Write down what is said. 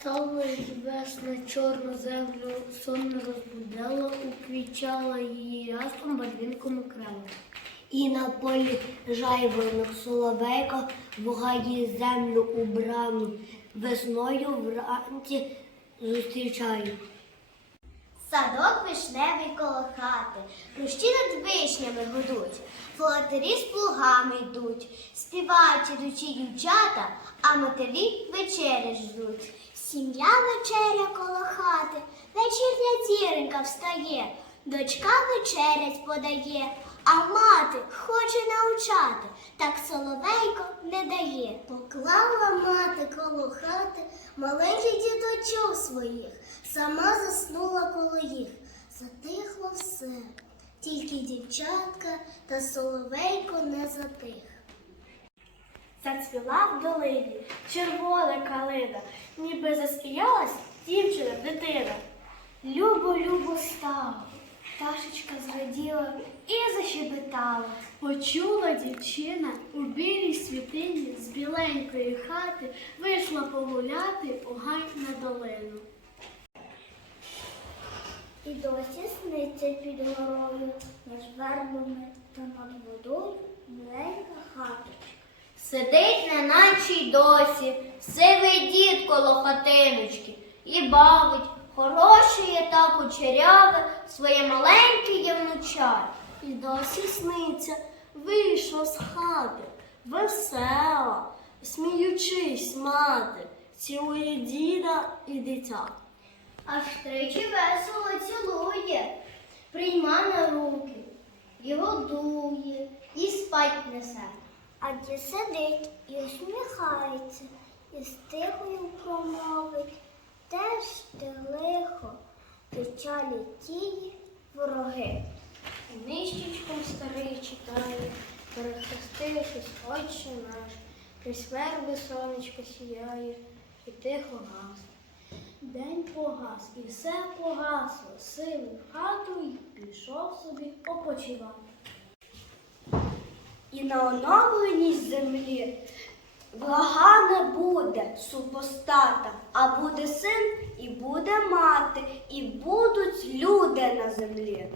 Ставить весна чорну землю, сонно розбудила, уквічала її рястом барвінком окремо. І на полі жайворонок соловейка вугає землю убрану, весною вранці зустрічаю. Садок вишневий коло хати, Рущі над вишнями гудуть, Волотарі з плугами йдуть, співають ідучі дівчата, а матері вечері ждуть. Сім'я вечеря коло хати, вечірня зіронька встає, дочка вечерять подає, а мати хоче научати, так соловейко не дає. Поклала мати коло хати маленьких діточок своїх, сама заснула коло їх. Затихло все, тільки дівчатка та соловейко не затих. Зацвіла в долині червона калина, ніби засміялась дівчина, дитина. Любо, любо стало, пташечка зраділа і защебетала. Почула дівчина у білій світині з біленької хати вийшла погуляти у на долину. І досі сниться під горою, між вербами та над водою маленька хаточка. Сидить неначе й досі, сивий дід коло хатиночки. І бавить. Хороше та кучеряве. Своє маленьке євнуча. І досі сниться, вийшла з хати, весела, сміючись мати, цілує діда і дитя. Аж тричі весело цілує, прийма на руки, і годує, і спать несе. А дід сидить і усміхається, і з тихою промовить, теж ти лихо, печалі тії вороги. Нищечком старий читає, перехрестившись, отче наш, крізь верби сонечко сіяє, і тихо гас. День погас, і все погасло, сили в хату й пішов собі опочивати. І на оновленій землі блага не буде супостата, а буде син і буде мати, і будуть люди на землі.